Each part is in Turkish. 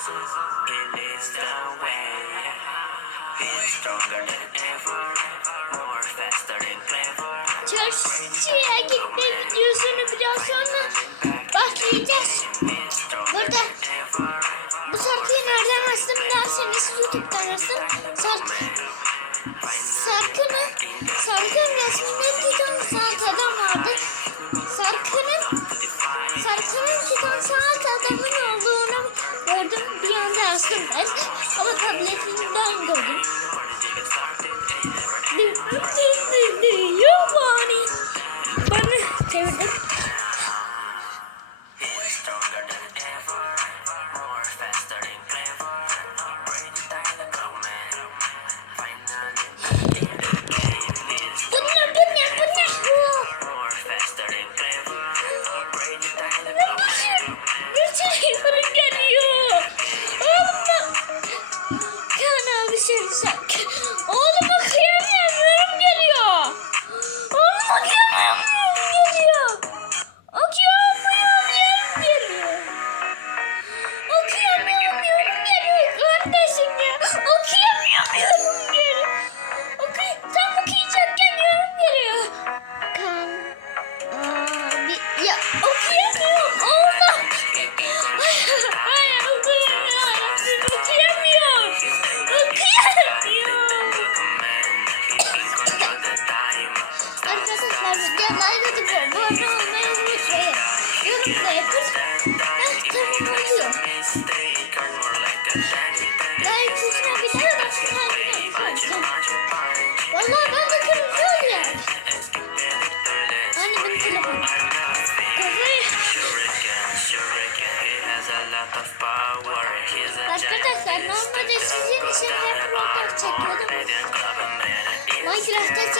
rises in is the Çarşıya gitme videosunu biraz sonra başlayacağız. Burada bu şarkıyı nereden açtım derseniz YouTube'dan açtım. Şarkı 起来站起来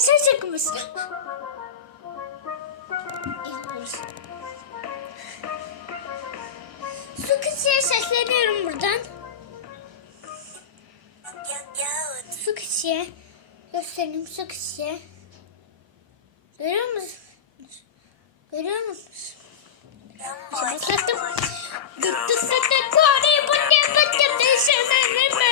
dışarı çıkmış. İzliyoruz. Su kişiye sesleniyorum buradan. Su kişiye. Göstereyim su kişiye. Görüyor musunuz? Görüyor musunuz? Şimdi sattım. Tuttu sattım. Koreyi bu ne? Bu ne? Bu ne?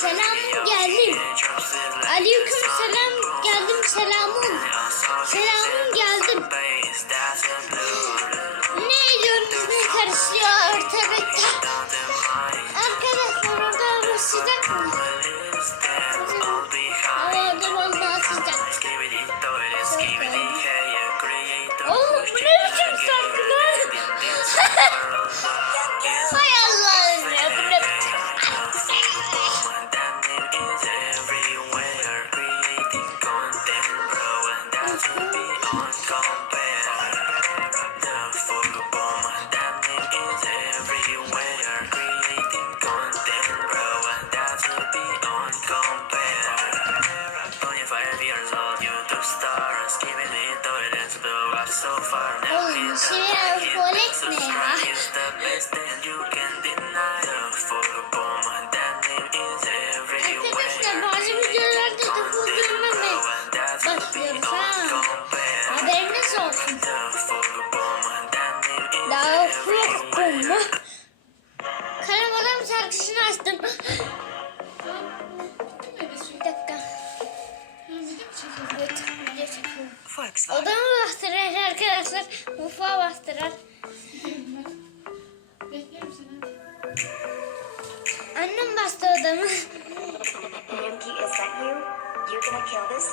Selam geldim. Aleyküm selam geldim selamın. Selamın geldim. Ne ediyorsunuz ne karışıyor ortalıkta? Arkadaşlar orada sıcak mı? Hava da vallahi sıcak. Çok düştüm. Odamı bastıran arkadaşlar. Mutfağı bastıran. Annem bastı odamı. Yuki, is that you? You gonna kill this?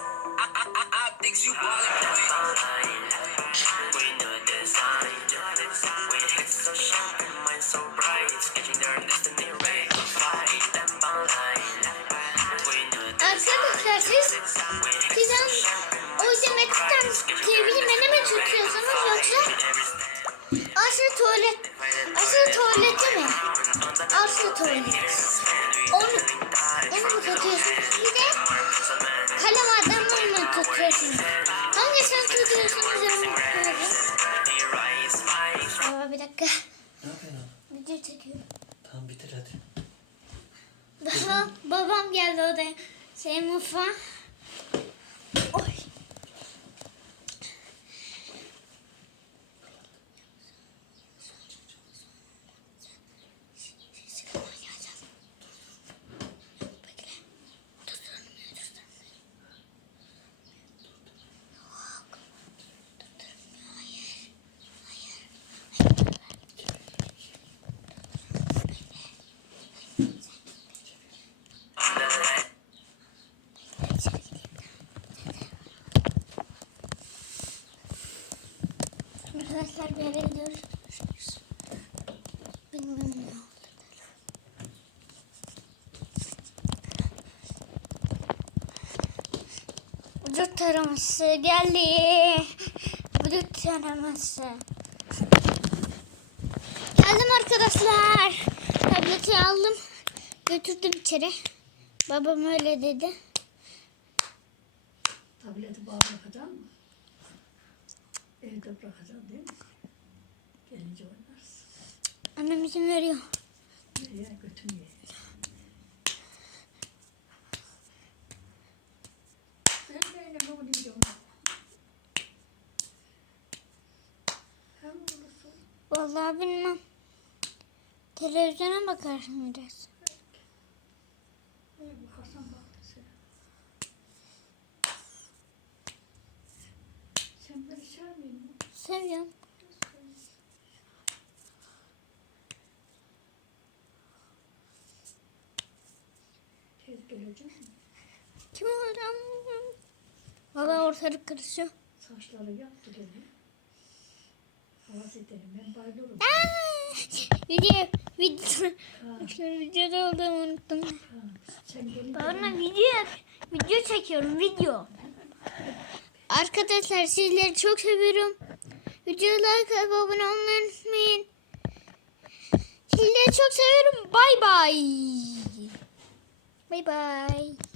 Etten TV'yi mi tutuyorsunuz yoksa aşırı tuvalet aşırı tuvaleti mi? Aşırı tuvalet. Onu, onu mu tutuyorsunuz? Bir de kalem adamını mı tutuyorsunuz? Hangisini tutuyorsunuz? Onu. Baba bir dakika. Ne yapıyorsun? Video çekiyorum. Tamam bitir hadi. Baba, babam geldi odaya. Şey mutfağa. Vücut taraması geldi. Vücut taraması. Geldim arkadaşlar. Tableti aldım. Götürdüm içeri. Babam öyle dedi. Tableti bağ bırakacaksın mı? Evde bırakacaksın değil mi? Gelince oynarsın. Annem izin veriyor. Nereye götürmeye. Vallahi bilmem. Televizyona bakarsın biraz. Seviyorum. Kim oldu? Valla ortalık karışıyor. Saçları yaptı gene. Havas edelim. Ben bayılırım. Video, video, videoda olduğumu unuttum. Bana video, video çekiyorum, video. Arkadaşlar sizleri çok seviyorum. Videoya like abone olmayı unutmayın. Sizleri çok seviyorum. Bay bay. Bay bay.